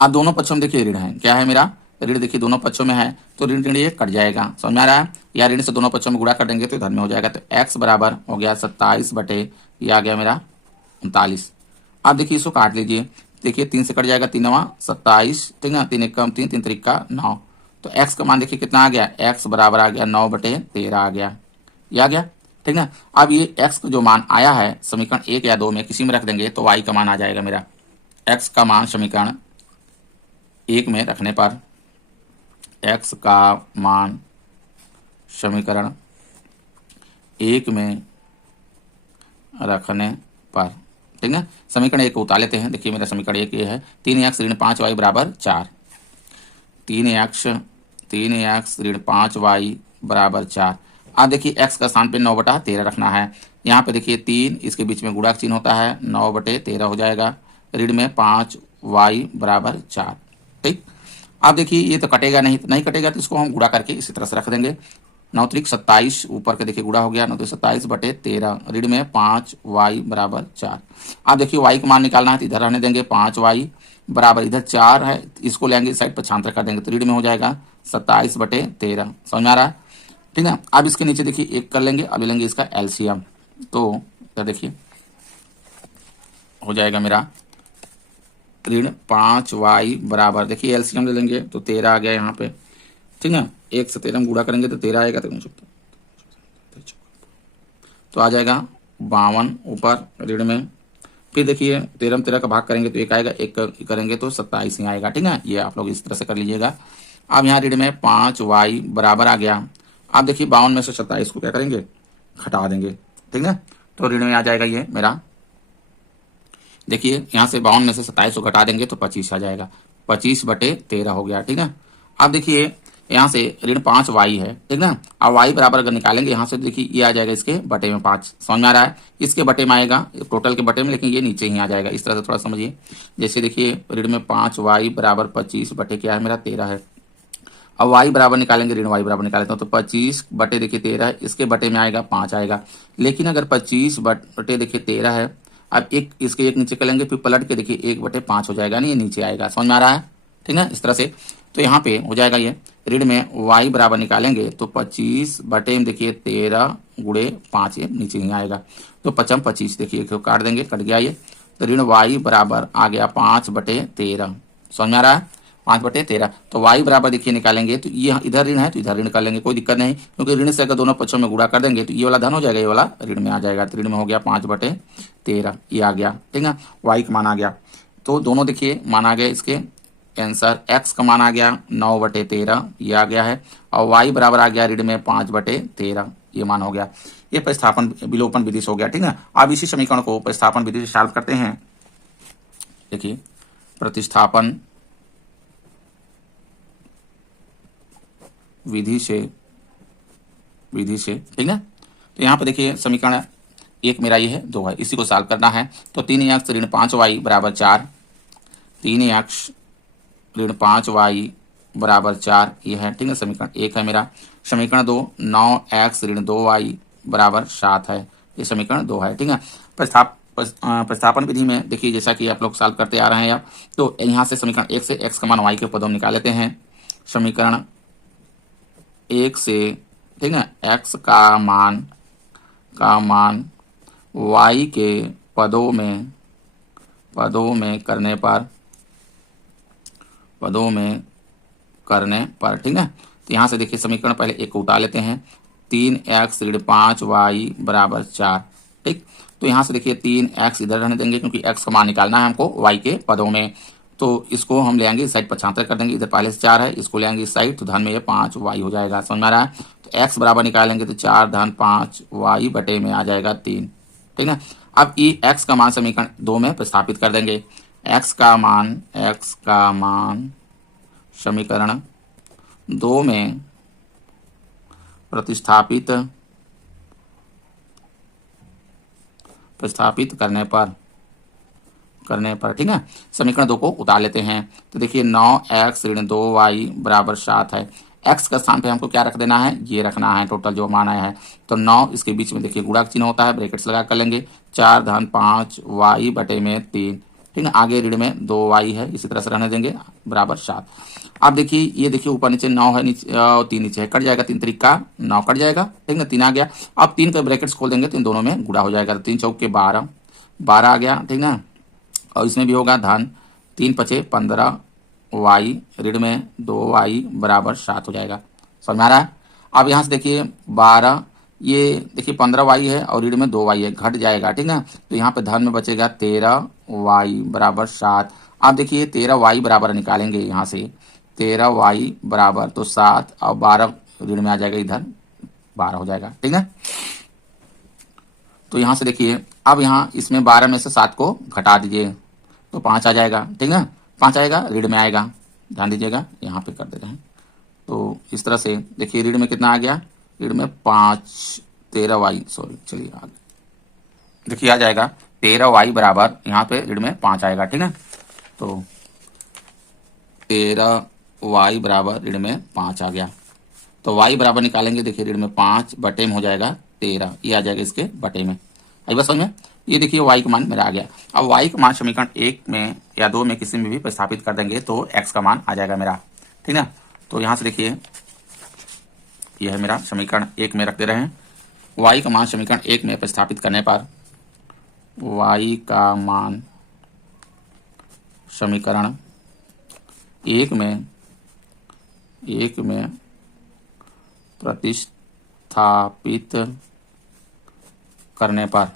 अब दोनों पक्षों में देखिए ऋण है, क्या है मेरा ऋण, देखिए दोनों पक्षों में है तो ऋण ऋण ये कट जाएगा। समझ में आ रहा है, या ऋण से दोनों पक्षों में गुणा कर देंगे तो धन में हो जाएगा। तो x बराबर हो गया 27 बटे ये आ गया मेरा 39। अब देखिए इसको काट लीजिए, देखिए 3 से कट जाएगा, 3 9 27, ठीक है, 3 1 3 3 3 9, तो x का मान देखिए कितना आ गया, x बराबर आ गया 9/13 आ गया, ये आ गया, ठीक है। अब ये x का जो मान आया है समीकरण 1 या 2 में किसी में रख देंगे तो y का मान आ जाएगा मेरा। x का मान समीकरण 1 में रखने पर, x का मान समीकरण 1 में रखने पर, ठीक है। समीकरण 1 को उतार लेते हैं। देखिए मेरा समीकरण 1 ये है, 3x ऋण 5y बराबर 4, 3x ऋण 5y बराबर 4। अब देखिए x का स्थान पे 9/13 रखना है। यहाँ पे देखिए 3, इसके बीच में गुणा चिन्ह होता है, 9/13 हो जाएगा, ऋण में 5y बराबर 4, ठीक। अब देखिए ये तो कटेगा नहीं कटेगा तो इसको हम गुणा करके इसी तरह से रख देंगे। 9 त्रिक 27, ऊपर के देखिए गुणा हो गया, 9 त्रिक 27/13, ऋण में 5y बराबर 4। अब देखिए y का मान निकालना है तो इधर रहने देंगे, 5y बराबर इधर 4 है, इसको लेंगे इस साइड पक्षांतर कर देंगे तो ऋण में हो जाएगा 27/13। समझ में आ रहा है, ठीक है। अब इसके नीचे देखिए 1 कर लेंगे, अब लेंगे इसका एलसीएम, तो क्या देखिए हो जाएगा मेरा ऋण 5y बराबर, देखिए एलसीएम ले लेंगे तो 13 आ गया यहाँ पे, ठीक है। 1 से 13 गुणा करेंगे तो 13 आएगा, तो आ जाएगा 52 ऊपर ऋण में। फिर देखिए 13 में 13 का भाग करेंगे तो 1 आएगा, 1 करेंगे तो 27 ही आएगा, ठीक है। ये आप लोग इस तरह से कर लीजिएगा। अब यहाँ ऋण में 5y बराबर आ गया। अब देखिए 52 में से 27 को क्या करेंगे, घटा देंगे, ठीक है। तो ऋण में आ जाएगा ये मेरा, देखिए यहाँ से 52 में से 27 को घटा देंगे तो 25 आ जाएगा, 25/13 हो गया, ठीक है। अब देखिए यहाँ से ऋण 5y है, ठीक ना। अब y बराबर अगर निकालेंगे यहाँ से देखिए ये आ जाएगा इसके बटे में 5, समझ में आ रहा है, इसके बटे में आएगा, टोटल के बटे में, लेकिन ये नीचे ही आ जाएगा। इस तरह से थोड़ा समझिए, जैसे देखिए ऋण में 5y बराबर 25 बटे क्या है मेरा 13 है। अब y बराबर निकालेंगे, ऋण y बराबर निकालेते हैं तो 25 बटे देखिए 13 है, इसके बटे में आएगा 5 आएगा। लेकिन अगर 25 बटे देखिए 13 है, अब एक इसके एक नीचे कर लेंगे, फिर पलट के देखिए 1/5 हो जाएगा, नहीं ये नीचे आएगा, समझ में आ रहा है, ठीक है। इस तरह से तो यहाँ पे हो जाएगा ये, ऋण में y बराबर निकालेंगे तो 25 बटे में देखिए 13 गुणे 5, ये नीचे ही आएगा, तो 5 25 देखिए काट देंगे, कट गया ये, तो ऋण y बराबर आ गया 5/13, समझ में आ रहा है, 5/13। तो y बराबर देखिए निकालेंगे तो ये इधर ऋण है तो इधर ऋण कर लेंगे, कोई दिक्कत नहीं, क्योंकि ऋण से अगर दोनों पक्षों में गुणा कर देंगे तो ये वाला धन हो जाएगा, ये वाला ऋण में आ जाएगा, तो ऋण में हो गया 5/13, ये आ गया, ठीक है। y का मान आ गया, तो दोनों देखिए मान आ गया, इसके आंसर x का मान आ गया 9/13, ये आ गया है, और y बराबर आ गया ऋण में 5/13, ये मान हो गया। ये प्रतिस्थापन विलोपन विधि से हो गया, ठीक है। अब इसी समीकरण को प्रतिस्थापन विधि से सॉल्व करते हैं। देखिए प्रतिस्थापन विधि से, ठीक है। तो यहाँ पे देखिए समीकरण 1 मेरा ये है, 2 है, इसी को सॉल्व करना है। तो 3x ऋण 5y बराबर 4, 3x ऋण 5y बराबर 4 ये है, ठीक है। समीकरण 1 है मेरा। समीकरण 2 9x ऋण 2y बराबर 7 है, ये समीकरण 2 है, ठीक है। प्रतिस्थापन विधि में देखिए जैसा कि आप लोग सॉल्व करते आ रहे हैं आप, तो यहाँ से समीकरण 1 से x का मान y के पदों में निकाल लेते हैं। समीकरण 1 से, ठीक है, x का मान y के पदों में करने पर, ठीक है। तो यहाँ से देखिए समीकरण पहले 1 को उतार लेते हैं, 3x ऋण 5y बराबर 4, ठीक। तो यहाँ से देखिए 3x इधर रहने देंगे क्योंकि x का मान निकालना है हमको y के पदों में, तो इसको हम ले आएंगे इस साइड पक्षांतर कर देंगे, इधर पहले से 4 है, इसको ले आएंगे इस साइड, तो धन में ये 5y हो जाएगा, समझ में आ रहा है। तो x बराबर निकालेंगे तो 4 धन 5y बटे में आ जाएगा 3, ठीक है। अब ये x का मान समीकरण 2 में प्रतिस्थापित कर देंगे, x का मान समीकरण 2 में प्रतिस्थापित करने पर, ठीक है। समीकरण 2 को उतार लेते हैं, तो देखिए 9x ऋण 2y बराबर 7 है। x का स्थान पे हमको क्या रख देना है, ये रखना है, टोटल जो मान आया है। तो 9 इसके बीच में देखिए गुणा चिन्ह होता है, ब्रैकेट्स लगा कर लेंगे, 4 धन 5y बटे में 3, ठीक है। आगे ऋण में 2y है, इसी तरह से रहने देंगे, बराबर 7। अब देखिए ये देखिए ऊपर नीचे 9 है, नीचे 3 नीचे है, कट जाएगा, 3 तरीका 9 कट जाएगा, ठीक है, 3 आ गया। अब 3 का ब्रैकेट्स खोल देंगे तो इन दोनों में गुणा हो जाएगा, तो 3 चौके 12 आ गया, ठीक है। और इसमें भी होगा धन, 3 पचे 15 वाई ऋण में 2y बराबर 7 हो जाएगा। समझ में आ रहा है? अब यहाँ से देखिए 12, ये देखिए 15y है और ऋण में 2y है, घट जाएगा, ठीक है। तो यहाँ पे धन में बचेगा 13y बराबर 7। अब देखिए 13y बराबर निकालेंगे यहाँ से, 13y बराबर तो 7 और 12 ऋण में आ जाएगा, इधर 12 हो जाएगा, ठीक है। तो यहाँ से देखिए अब यहाँ इसमें 12 में से 7 को घटा दीजिए तो 5 आ जाएगा, ठीक है। 5 आएगा, ऋण में आएगा, ध्यान दीजिएगा, यहाँ पे कर देते हैं। तो इस तरह से देखिए ऋण में कितना आ गया, ऋण में 5 13y, सॉरी चलिए आगे देखिए आ जाएगा 13y बराबर यहाँ पे ऋण में 5 आएगा, ठीक है। तो 13y बराबर ऋण में 5 आ गया। तो y बराबर निकालेंगे, देखिए ऋण में 5 बटे में हो जाएगा 13, ये आ जाएगा इसके बटे में। आई बस समझ में? ये देखिए y का मान मेरा आ गया। अब y का मान समीकरण 1 में या 2 में किसी में भी प्रतिस्थापित कर देंगे तो x का मान आ जाएगा मेरा, ठीक है। तो यहाँ से देखिए यह है मेरा समीकरण 1 में रख दे रहे हैं। y का मान समीकरण 1 में प्रतिस्थापित करने पर y का मान समीकरण 1 में प्रतिस्थापित करने पर,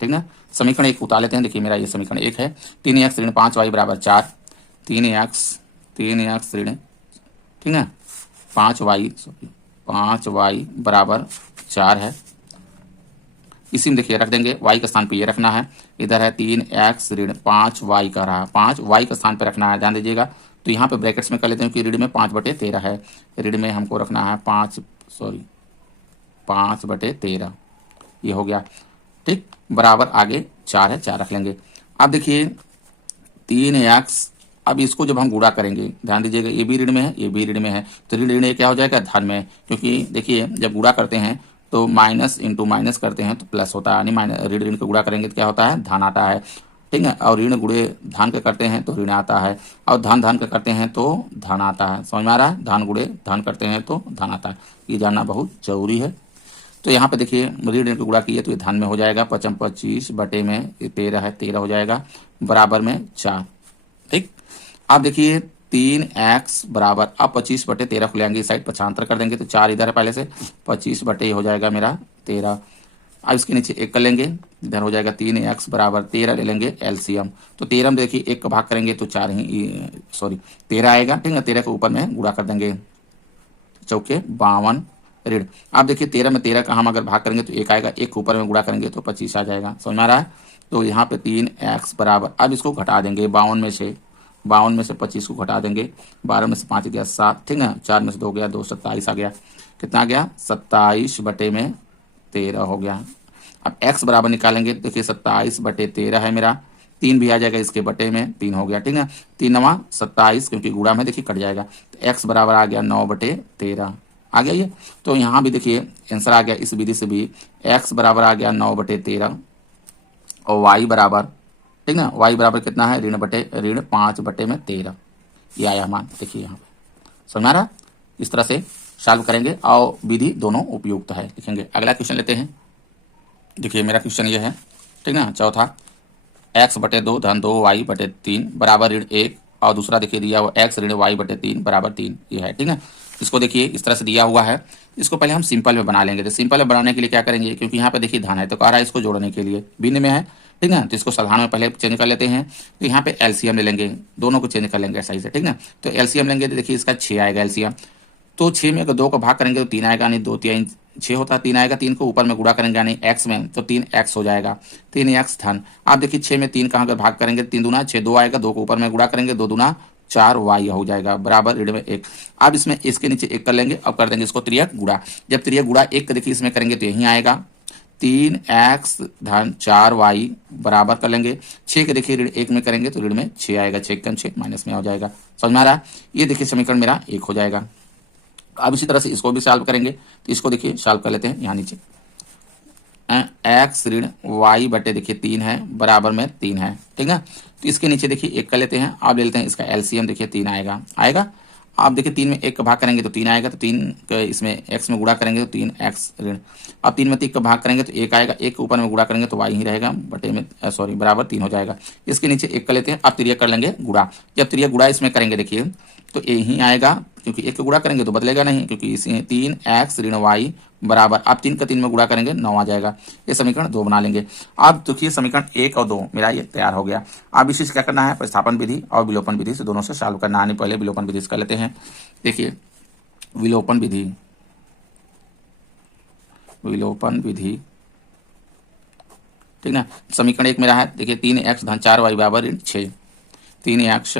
ठीक ना। समीकरण 1 उतार लेते हैं, देखिए मेरा ये समीकरण 1 है। 3x ऋण 5y बराबर 4, 3x ऋण, ठीक है, 5y बराबर 4 है। इसी में देखिए रख देंगे, y के स्थान पे ये रखना है, इधर है 3x ऋण 5y का रहा, 5y के स्थान पे रखना है, ध्यान दीजिएगा। तो यहाँ पे ब्रैकेट्स में कर लेते हैं कि ऋण में 5/13 है, ऋण में हमको रखना है 5/13, ये हो गया, ठीक। बराबर आगे 4 है, 4 रख लेंगे। अब देखिए 3x, अब इसको जब हम गुणा करेंगे, ध्यान दीजिएगा, ये भी ऋण में है, ये भी ऋण में है, तो ऋण ये क्या हो जाएगा, धन में। क्योंकि देखिए जब गुणा करते हैं तो माइनस इंटू माइनस करते हैं तो प्लस होता है, यानी माइनस ऋण को गुणा करेंगे तो क्या होता है, धन आता है, ठीक है। और ऋण गुणे धन के करते हैं तो ऋण आता है, और धन के करते हैं तो धन आता है। समझ में आ रहा है? धन गुणे धन करते हैं तो धन आता है, ये जानना बहुत जरूरी है। तो यहाँ पे देखिए ऋण को गुणा किए तो ये धन में हो जाएगा, 25 बटे में 13 है, 13 हो जाएगा, बराबर में 4, ठीक। अब देखिए 3x बराबर, अब 25/13 को ले आएंगे इस साइड, पक्षांतर कर देंगे तो 4 इधर है पहले से, 25 बटे हो जाएगा मेरा 13। अब इसके नीचे 1 कर लेंगे, इधर हो जाएगा 3x बराबर 13, ले लेंगे एलसीएम। तो 13 में देखिए 1 का भाग करेंगे तो 4 ही, सॉरी 13 आएगा, ठीक है। 13 के ऊपर में गुणा कर देंगे, चौके 52 ऋण। अब देखिए 13 में 13 का हम अगर भाग करेंगे तो 1 आएगा, 1 के ऊपर में गुणा करेंगे तो 25 आ जाएगा। समझ में आ रहा है? तो यहाँ पे 3x बराबर, अब इसको घटा देंगे, 52 में से 25 को घटा देंगे, 12 में से 5 गया 7, ठीक है, 4 में से 2 गया 2, 27 आ गया। कितना आ गया, 27 बटे में 13 हो गया। अब x बराबर निकालेंगे, देखिए 27/13 है मेरा, 3 भी आ जाएगा इसके बटे में, 3 हो गया, ठीक है। 3 9 27, क्योंकि गुणा में देखिए कट जाएगा, तो x बराबर आ गया 9/13 आ गया ये। तो यहाँ भी देखिए आंसर आ गया इस विधि से भी, x बराबर आ गया 9/13 और y बराबर, ठीक ना, y बराबर कितना है, ऋण 5/13, ये आया मान, देखिए यहाँ पे। समझ आ रहा? इस तरह से सॉल्व करेंगे और विधि दोनों उपयुक्त है, लिखेंगे। अगला क्वेश्चन लेते हैं, देखिए मेरा क्वेश्चन ये है, ठीक ना, चौथा, x/2 धन 2y/3 बराबर ऋण 1, और दूसरा देखिए दिया हुआ x ऋण y/3 बराबर 3, ये है, ठीक है। इसको देखिए इस तरह से दिया हुआ है, इसको पहले हम सिंपल में बना लेंगे। तो सिंपल में बनाने के लिए क्या करेंगे, क्योंकि यहाँ पे देखिए धन है तो कह रहा है इसको जोड़ने के लिए, भिन्न में है, ठीक है, तो इसको साधारण में पहले चेंज कर लेते हैं। तो यहाँ पे एलसीएम ले लेंगे, दोनों को चेंज कर लेंगे ऐसा ही से, ठीक है। तो एलसीएम लेंगे तो देखिए इसका 6 आएगा एलसीएम, तो 6 में अगर 2 का भाग करेंगे तो 3 आएगा, यानी 2 3 6 होता है, 3 आएगा, 3 को ऊपर में गुणा करेंगे यानी x में, तो 3x हो जाएगा, 3x धन। आप देखिए 6 में 3 का अगर भाग करेंगे 3 दूना 6, 2 आएगा, 2 को ऊपर में गुणा करेंगे 2 दूना 4y हो जाएगा, बराबर ऋण में 1। अब इसमें इसके नीचे 1 कर लेंगे, अब कर देंगे इसको त्रियक गुणा। जब त्रियक गुणा 1 का देखिए इसमें करेंगे तो यहीं आएगा, 3x धन 4y बराबर कर लेंगे, 6 के देखिए ऋण 1 में करेंगे तो ऋण में 6 आएगा, 6 6 माइनस में हो जाएगा। समझ में आ रहा है? ये देखिए समीकरण मेरा 1 हो जाएगा। अब इसी तरह से इसको भी सॉल्व करेंगे, तो इसको देखिए सॉल्व कर लेते हैं, यहाँ नीचे x ऋण y बटे देखिए 3 है, बराबर में 3 है, ठीक है। तो इसके नीचे देखिए 1 कर लेते हैं, अब ले लेते हैं इसका एलसीएम, देखिए 3 आएगा। आप देखिए 3 में 1 का भाग करेंगे तो 3 आएगा, तो 3 के इसमें x में गुणा करेंगे तो 3x ऋण। अब 3 में 3 का भाग करेंगे तो 1 आएगा, 1 के ऊपर में गुणा करेंगे तो y ही रहेगा, बटे में सॉरी बराबर 3 हो जाएगा। इसके नीचे 1 कर लेते हैं। अब तिर्यक कर लेंगे गुणा। जब तिर्यक गुणा इसमें करेंगे देखिए तो यही आएगा, क्योंकि 1 का गुणा करेंगे तो बदलेगा नहीं, क्योंकि इसमें 3x ऋण y बराबर, अब 3 का 3 में गुणा करेंगे 9 आ जाएगा। ये समीकरण 2 बना लेंगे। अब देखिए समीकरण 1 और 2 मेरा ये तैयार हो गया। अब इसी से क्या करना है, प्रतिस्थापन विधि और विलोपन विधि से दोनों से सॉल्व करना है। पहले विलोपन विधि से कर लेते हैं। देखिए विलोपन विधि, विलोपन विधि ठीक ना। समीकरण 1 मेरा है देखिए 3x धन 4y बराबर ऋण 6। 3x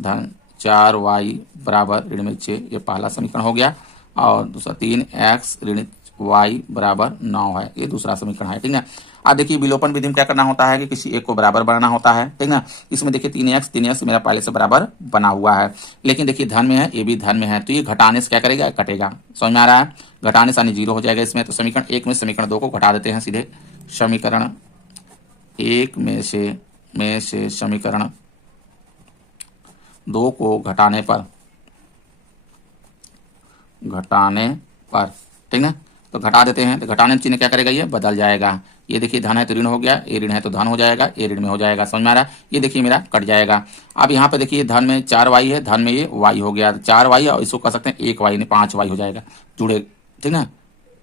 धन 4y बराबर ऋण में 6, ये पहला समीकरण हो गया। और दूसरा 3x ऋण y बराबर 9 है, ये दूसरा समीकरण है। ठीक ना। अब देखिए विलोपन विधि में क्या करना होता है कि किसी एक को बराबर बनाना होता है। ठीक ना। इसमें देखिए 3x मेरा पहले से बराबर बना हुआ है, लेकिन देखिए धन में है, ये भी धन में है, तो ये घटाने से क्या करेगा, कटेगा। समझ में आ रहा है, घटाने से 0 हो जाएगा इसमें। तो समीकरण 1 में समीकरण 2 को घटा देते हैं सीधे। समीकरण 1 में से समीकरण 2 को घटाने पर ठीक ना, तो घटा देते हैं। तो घटाने चिन्ह क्या करेगा, ये बदल जाएगा। ये देखिए धन है तो ऋण हो गया, ये ऋण है तो धन हो जाएगा, ये ऋण में हो जाएगा। समझ में आ रहा है, ये देखिए मेरा कट जाएगा। अब यहाँ पे देखिए धन में 4y है, धन में ये y हो गया, 4y और इसको कह सकते हैं 1y नहीं 5y हो जाएगा, जुड़े। ठीक ना,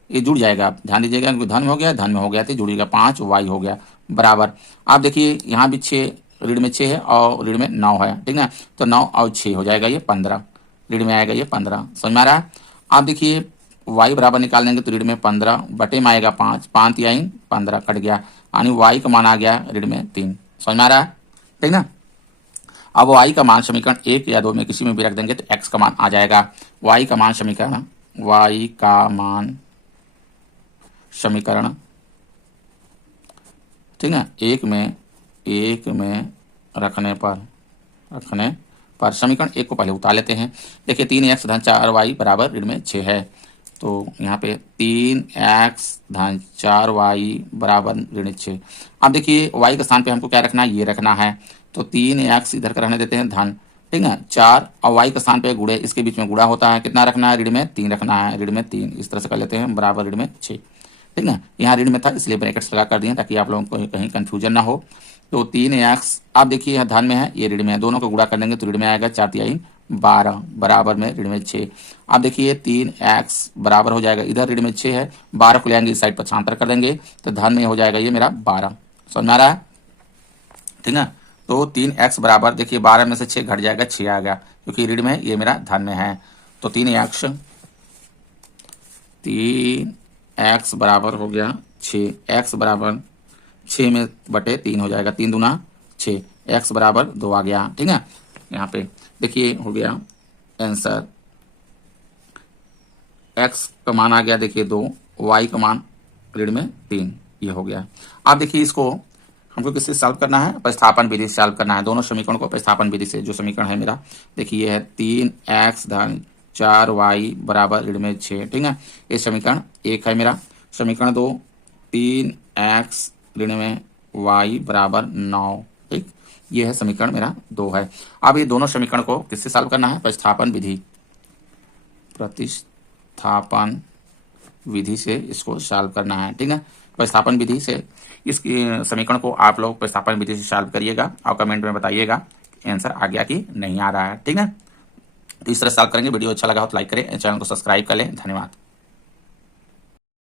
ये जुड़ जाएगा, आप ध्यान दीजिएगा, धन में हो गया, धन में हो गया तो जुड़ेगा, 5y हो गया बराबर। आप देखिए यहाँ भी 6, ऋण में 6 है और ऋण में 9 है। ठीक ना, तो 9 और 6 हो जाएगा, ये 15, ऋण में आएगा ये 15। समझ में आ रहा है। आप देखिए y बराबर निकाल लेंगे तो ऋण में 15, बटे में आएगा 5, 5 या 15 कट गया, यानी y का मान आ गया ऋण में 3। समझ में आ रहा है, ठीक ना। अब y का मान समीकरण 1 या 2 में किसी में भी रख देंगे तो x का मान आ जाएगा। y का मान समीकरण ठीक है, 1 में रखने पर समीकरण 1 को पहले उतार लेते हैं। देखिए 3x धन 4y बराबर ऋण में 6 है, तो यहाँ पे 3x धन 4y बराबर ऋण 6। अब देखिए y के स्थान पे हमको क्या रखना है, ये रखना है, तो 3x इधर का रहने देते हैं धन, ठीक है 4, और y के स्थान पे गुणे, इसके बीच में गुणा होता है, कितना रखना है, ऋण में 3 रखना है, ऋण में 3 इस तरह से कर लेते हैं बराबर ऋण में 6। ठीक ना, यहाँ ऋण में था इसलिए ब्रैकेट्स लगा कर दिए ताकि आप लोगों को कहीं कंफ्यूजन ना हो। तो 3x, आप देखिए यहाँ धन में है, ये ऋण में है, दोनों को गुणा कर देंगे तो ऋण में आएगा 4 तिहाई 12 बराबर में ऋण में 6। आप देखिए 3x बराबर हो जाएगा, इधर ऋण में 6 है, 12 को ले आएंगे इस साइड पक्षांतर कर देंगे तो धन में हो जाएगा ये मेरा 12। समझ में आ रहा है, ठीक है। तो 3x बराबर देखिए 12 में से 6 घट जाएगा, 6 आ गया, क्योंकि ऋण में ये मेरा धन में है। तो 3x बराबर हो गया 6, x बराबर 6 में बटे 3 हो जाएगा, 3 दूना 6, x बराबर 2 आ गया। ठीक है, यहाँ पे देखिए हो गया आंसर, x का मान आ गया देखिए 2, y का मान ऋण में 3, ये हो गया। आप देखिए इसको हमको किससे सॉल्व करना है, प्रतिस्थापन विधि से सॉल्व करना है। दोनों समीकरण को प्रतिस्थापन विधि से, जो समीकरण है मेरा देखिए ये है 3x धन 4y बराबर ऋण में 6। ठीक है, ये समीकरण 1 है मेरा। समीकरण 2 3x ऋण में y बराबर 9। ठीक, ये है समीकरण मेरा 2 है। अब ये दोनों समीकरण को किससे सॉल्व करना है, प्रतिस्थापन विधि से इसको सॉल्व करना है। ठीक है, प्रतिस्थापन विधि से इस समीकरण को आप लोग प्रतिस्थापन विधि से सॉल्व करिएगा और कमेंट में बताइएगा आंसर आ गया कि नहीं आ रहा है। ठीक है, तो इस तरह सॉल्व करेंगे। वीडियो अच्छा लगा हो तो लाइक करें, चैनल को सब्सक्राइब कर लें। धन्यवाद।